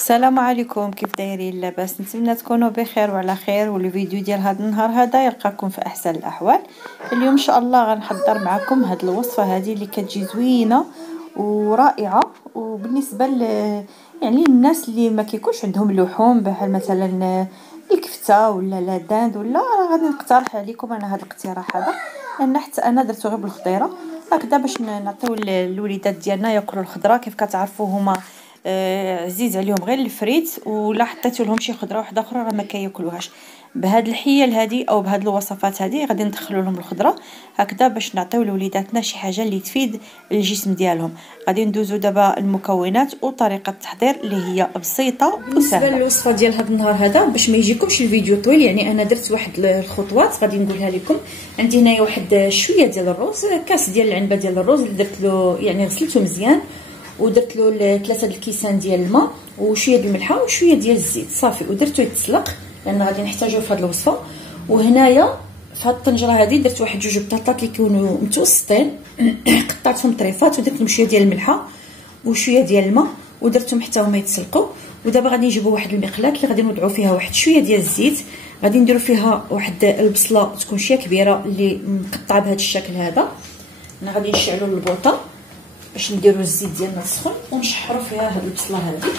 السلام عليكم، كيف دايرين؟ لاباس؟ نتمنى تكونوا بخير وعلى خير. والفيديو ديال هذا النهار هذا يلقاكم في احسن الاحوال. اليوم ان شاء الله غنحضر معكم هذه الوصفه هذه اللي كتجي زوينه ورائعه. وبالنسبه يعني الناس اللي ما كيكونش عندهم لحوم، بحال مثلا الكفته ولا لا داند ولا، غادي نقترح عليكم انا هذا الاقتراح هذا، لان حتى انا درته غير بالخضيره هكذا باش نعطيو الوليدات ديالنا ياكلوا الخضره. كيف كتعرفوا هما عزيز عليهم غير الفريت، ولا حطيتو لهم شي خضره واحده اخرى راه ما كياكلوهاش. بهاد الحيل هذه او بهاد الوصفات هذه غادي ندخلوا لهم الخضره هكذا باش نعطيو لوليداتنا شي حاجه اللي تفيد الجسم ديالهم. غادي ندوزو دابا المكونات وطريقه التحضير اللي هي بسيطه وسهله. بالنسبه للوصفه ديال هذا النهار هذا باش ما يجيكمش الفيديو طويل، يعني انا درت واحد الخطوات غادي نقولها لكم. عندي هنايا واحد شويه ديال الرز، كاس ديال العنبه ديال الرز اللي درت له يعني غسلته مزيان، ودرت له 3 الكيسان ديال الماء وشويه د الملحه وشويه ديال الزيت صافي، ودرته يتسلق لان غادي نحتاجوه في هذه الوصفه. وهنايا في هذه الطنجره هذه درت واحد 2 بطاطات اللي كيكونوا متوسطين قطعتهم طريفات، ودرت لهم شويه ديال الملحه وشويه ديال الماء ودرتهم حتى هما يتسلقوا. ودابا غادي نجيبوا واحد المقلاة اللي غادي نوضعوا فيها واحد شويه ديال الزيت، غادي نديروا فيها واحد البصله تكون شويه كبيره اللي مقطعه بهذا الشكل هذا. انا غادي نشعلوا البوطه باش نديروا الزيت ديالنا سخون ونشحروا فيها هاد البصله هذه.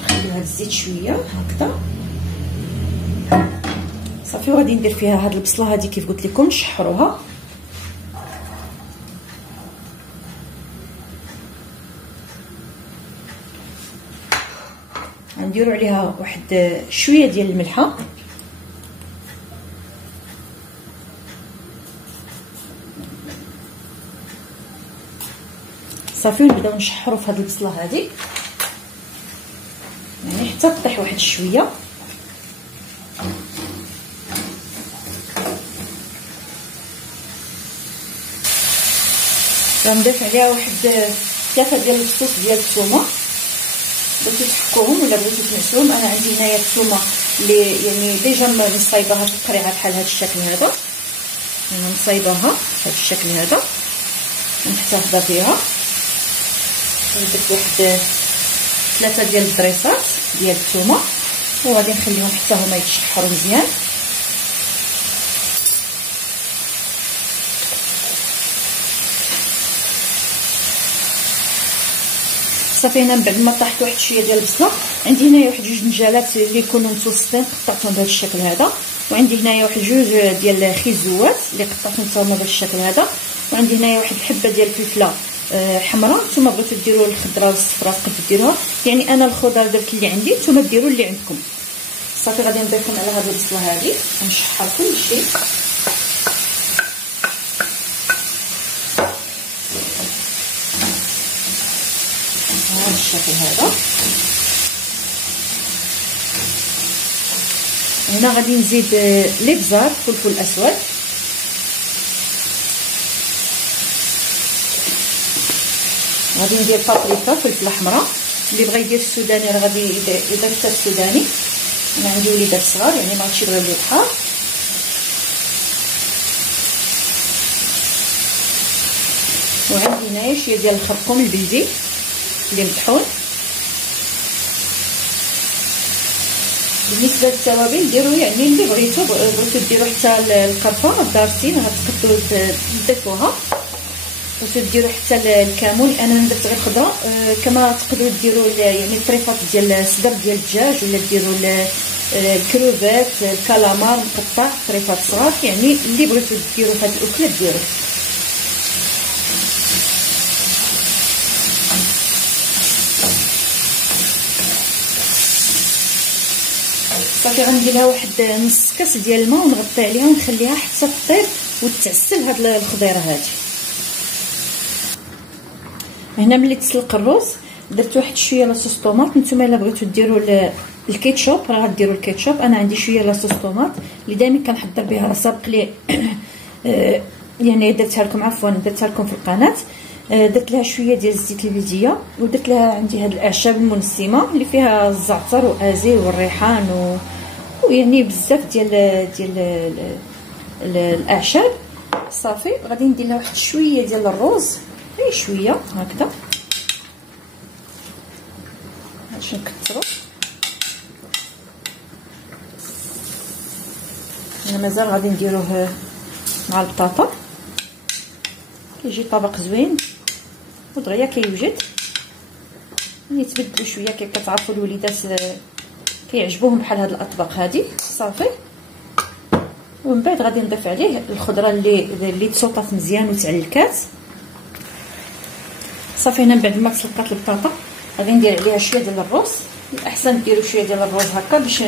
نخليو هاد الزيت شويه هكذا صافي، وغادي ندير فيها هاد البصله هذه كيف قلت لكم نشحروها. غنديروا عليها واحد شويه ديال الملحه صافي، ونبداو نشحروا في هاد البصله هذه يعني حتى تطيح واحد شويه. غنضيف عليها واحد 3 ديال الفصوص ديال الثومه، بغيتو تحكوهم ولا بغيتو تنعسوهم. انا عندي هنايا الثومه اللي يعني ديجا مصايباها في القريعه بحال هذا الشكل هذا، انا مصايباها بهذا الشكل هذا نحتفظ بها. درت واحد 3 ديال الدريسات ديال الثومه وغادي نخليهم حتى هما يتشحروا مزيان. صافي هنا من بعد ما طاحت واحد شويه ديال البصله، عندي هنايا واحد 2 نجالات اللي يكونوا متوسطين قطعتهم بهذا الشكل هذا، وعندي هنايا واحد 2 ديال الخيزوات اللي قطعتهم حتى هما بهذا الشكل هذا، وعندي هنايا واحد الحبه ديال الفلفله حمراء. نتوما بغيتو ديروا الخضراء والصفراء تقدروا ديروها، يعني انا الخضر درت اللي عندي، نتوما ديروا اللي عندكم. صافي غادي نضيفهم على هذه البصله هذه ونشحر كلشي بهذا الشكل هذا. هنا غادي نزيد الابزار فلفل اسود، غادي ندير بابريكا فلفله حمراء، اللي بغى يدير السوداني راه غادي يضيف حتى السوداني. انا عندي وليدات صغار يعني ما غاديش يبغيو لي الحار. وعندي هنايا شويه ديال الخرقوم البلدي اللي مطحون. بالنسبه للتوابل ديروا يعني اللي بغيتو ديروا حتى القرفه الدارسين غتقدروا تضيفوها، وتديروا حتى الكمون. انا درت غير خضره، كما تقدروا ديروا يعني الطريفات ديال الصدر ديال الدجاج، ولا ديروا الكروفات الكالامار مقطع طريفات صغار، يعني اللي بغيتو ديروا في هذه الاكله ديروا. صافي غندير لها واحد نص كاس ديال الماء ونغطي عليها ونخليها حتى تطيب وتعسل هاد الخضيره هذه. هنا ملي تسلق الرز درت واحد شويه لاصوص طوماط. نتوما الا بغيتو ديروا الكيتشوب راه غديروا الكيتشوب، انا عندي شويه لاصوص طوماط اللي دائما كنحضر بها، راه سابق لي يعني درتها لكم، عفوا درتها لكم في القناه. درت لها شويه ديال الزيت البلديه، ودرت لها عندي هاد الاعشاب المنسمه اللي فيها الزعتر وازير والريحان ويعني بزاف ديال الاعشاب. صافي غادي ندير لها واحد شويه ديال الروز، غير شويه هكذا باش نكثروا. انا مازال غادي نديروه مع البطاطا، كيجي طبق زوين ودغيا كيوجد. ملي تبدلوا شويه كتعرفوا الوليدات كيعجبوهم بحال هاد الاطباق هادي. صافي ومن بعد غادي نضيف عليه الخضره اللي تسوطات مزيان وتعلكات. صافي هنا من بعد ما تسلقات البطاطا غادي ندير عليها شويه ديال الروز. الاحسن ديروا شويه ديال الروز هكا باش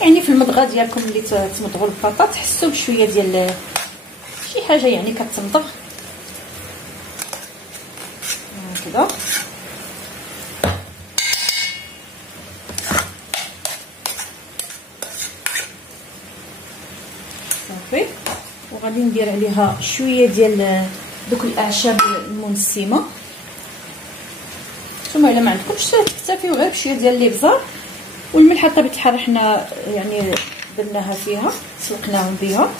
يعني في المضغه ديالكم اللي تمضغوا البطاطا تحسوا بشويه ديال شي حاجه يعني كتمضغ هكذا. صافي وغادي ندير عليها شويه ديال دوك الاعشاب المنسمه. نتوما الا ما عندكمش تكتفيو غير بشويه ديال الابزار والملحه بطبيعه الحال حنا يعني درناها فيها سلقناهم بها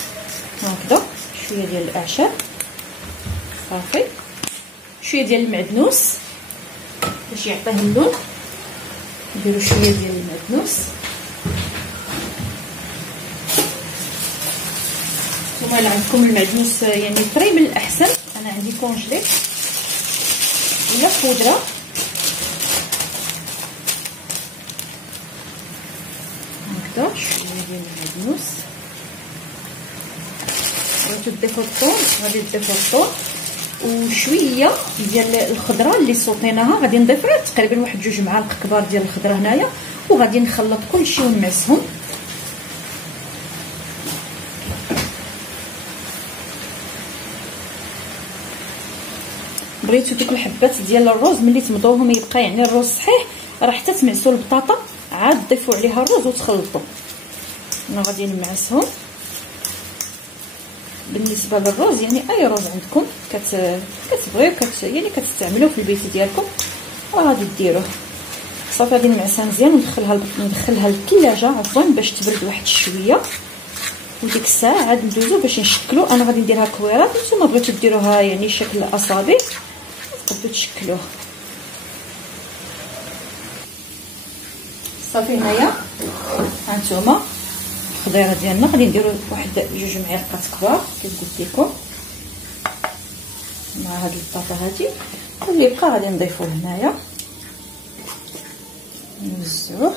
هكذا. شويه ديال الاعشاب صافي، شويه ديال المعدنوس باش يعطيه اللون، نديرو شويه ديال المعدنوس. نتوما الا عندكم المعدنوس يعني طري من الاحسن، انا عندي كونجلي ولا بودره. هكذا شويه ديال المعدنوس. بغيتو تضيفو الثوم غادي تضيفو الثوم وشويه ديال الخضره اللي صوتيناها غادي نضيف غير تقريبا واحد 2 معالق كبار ديال الخضره هنايا، وغادي نخلط كلشي ونمعسهم. بغيتو دوك الحبات ديال الروز ملي تمضوهم يبقى يعني الروز صحيح، راه حتى تمعسوا البطاطا عاد تضيفوا عليها الروز وتخلطوا. انا غادي نمعسهم. بالنسبه للروز يعني اي روز عندكم كتبغيو يعني كتستعملوه في البيت ديالكم راه غادي ديروه. صافي غادي نمعسها مزيان وندخلها للثلاجه عفوا باش تبرد واحد شويه، وديك الساعه عاد ندوزو باش نشكلو. انا غادي نديرها كويرات، نتوما بغيتو ديروها يعني شكل اصابع تقدروا تشكلوه. صافي هنايا هانتوما الخضيره ديالنا غادي نديرو واحد 2 معالق كبار كيف قلت لكم مع هاد البطاطا هادي، واللي بقى غادي نضيفوه هنايا نوزعوه.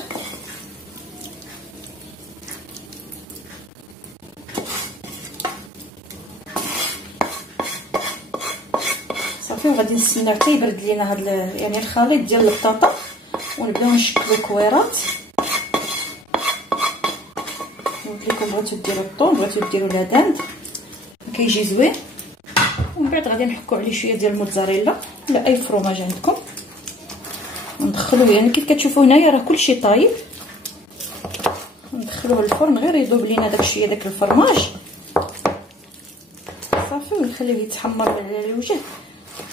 صافي وغادي نستناو حتى يبرد لينا هاد يعني الخليط ديال البطاطا ونبداو نشكلو كويرات. قلت لكم بغيتو ديروا الطون بغيتو ديروا لاداند كيجي زوين. ومن بعد غادي نحكو عليه شويه ديال الموتزاريلا ولا اي فروماج عندكم وندخلوه. يعني كيف كتشوفوا هنايا راه كلشي طايب، ندخلوه للفرن غير يذوب لينا داك الشيء داك الفرماج. صافي ونخليه يتحمر على الوجه.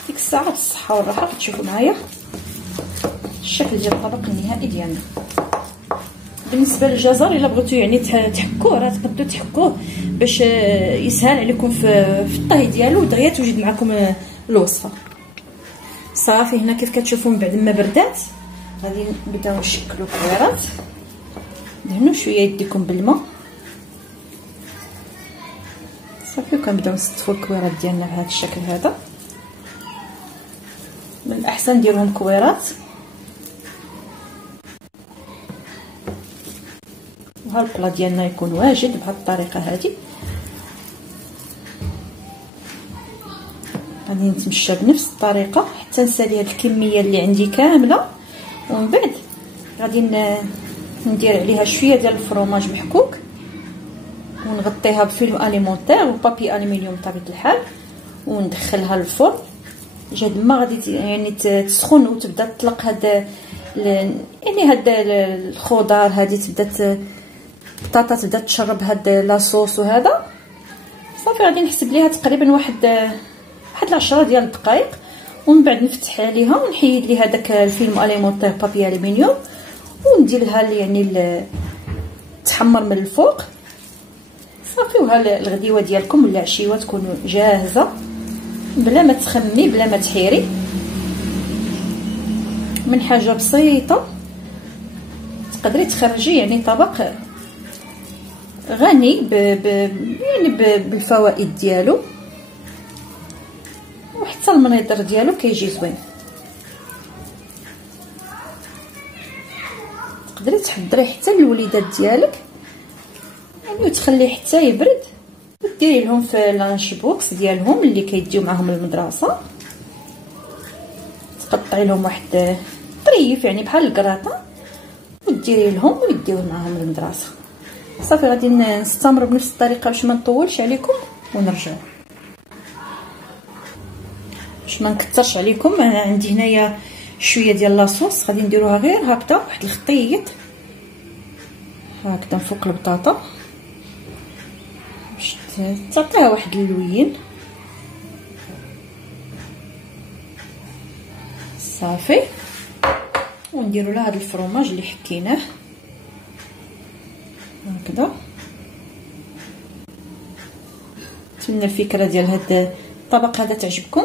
ديك الساعه بالصحه والراحه كتشوفوا معايا الشكل ديال الطبق النهائي ديالنا. بالنسبه للجزر الا بغيتو يعني تحكوه راه تقدروا تحكوه باش يسهل عليكم في الطهي ديالو ودغيا توجد معكم الوصفه. صافي هنا كيف كتشوفوا من بعد ما بردات غادي نبداو نشكلوا كويرات. دهنوا شويه يديكم بالماء صافي وكنبداو نستفوا الكويرات ديالنا بهذا الشكل هذا. من الاحسن نديروهم كويرات، وها البلا ديالنا يكون واجد بهذه الطريقه هذه. غادي نتمشى بنفس الطريقه حتى نسالي هذه الكميه اللي عندي كامله، ومن بعد غادي ندير عليها شويه ديال الفرماج محكوك ونغطيها بفيلم اليمونتير وبابي الومنيوم بطبيعه الحال وندخلها للفرن. جاد ما غادي يعني تسخن وتبدا تطلق هاد يعني هاد الخضار هذه تبدا البطاطا تبدا تشرب هاد لاصوص وهذا. صافي غادي نحسب ليها تقريبا واحد 10 ديال الدقائق، ومن بعد نفتح عليها ونحيد ليها داك الفيلم اليمونتير بابي صافي. وها الغديوه ديالكم ولا عشيوه تكون جاهزه بلا ما تخمي بلا ما تحيري، من حاجه بسيطه تقدري تخرجي يعني طبق غني بالفوائد ديالو، وحتى المنيضر ديالو كيجي زوين. تقدري تحضري حتى للوليدات ديالك يعني وتخليه حتى يبرد، وديري لهم في لانش بوكس ديالهم اللي كيديو معاهم المدرسه، تقطعي لهم واحد طريف يعني بحال الكراطه وديري لهم ويديوه معاهم المدرسه. صافي غادي نستمر بنفس الطريقه باش ما نطولش عليكم ونرجعوا. باش ما نكثرش عليكم، انا عندي هنايا شويه ديال لاصوص غادي نديروها غير هكذا واحد الخطيط هكذا فوق البطاطا باش تعطيها واحد اللوين. صافي ونديروا لها هذا الفرماج اللي حكيناه هكذا. نتمنى الفكره ديال هذا الطبق هذا تعجبكم.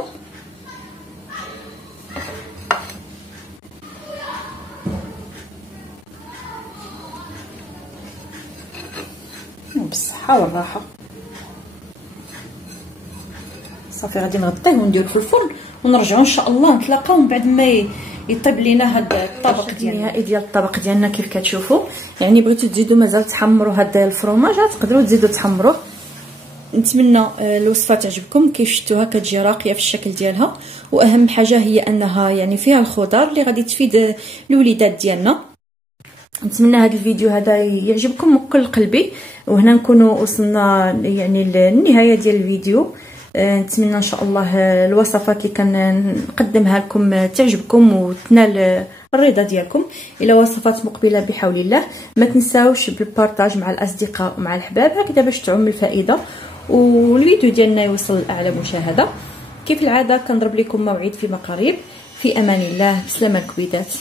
بالصحه والراحه. صافي غادي نغطيه ونديرو في الفرن ونرجعوا ان شاء الله نتلاقاو من بعد ما يطيب لينا هذا الطبق ديالنا. النهائي ديال الطبق ديالنا كيف كتشوفوا، يعني بغيتو تزيدوا مازال تحمروا هذا الفرماج تقدروا تزيدوا تحمروه. نتمنى الوصفه تعجبكم. كيف شفتوها كتجي راقيه في الشكل ديالها، واهم حاجه هي انها يعني فيها الخضر اللي غادي تفيد الوليدات ديالنا. نتمنى هذا الفيديو هذا يعجبكم من كل قلبي، وهنا نكونوا وصلنا يعني للنهايه ديال الفيديو. نتمنى ان شاء الله الوصفات اللي كنقدمها لكم تعجبكم وتنال الرضا ديالكم. الى وصفات مقبله بحول الله، ما تنساوش بالبارطاج مع الاصدقاء ومع الحباب هكذا باش تعم الفائده والفيديو ديالنا يوصل لاعلى مشاهده. كيف العاده كنضرب لكم موعد فيما قريب. في امان الله، بسلامه الكويدات.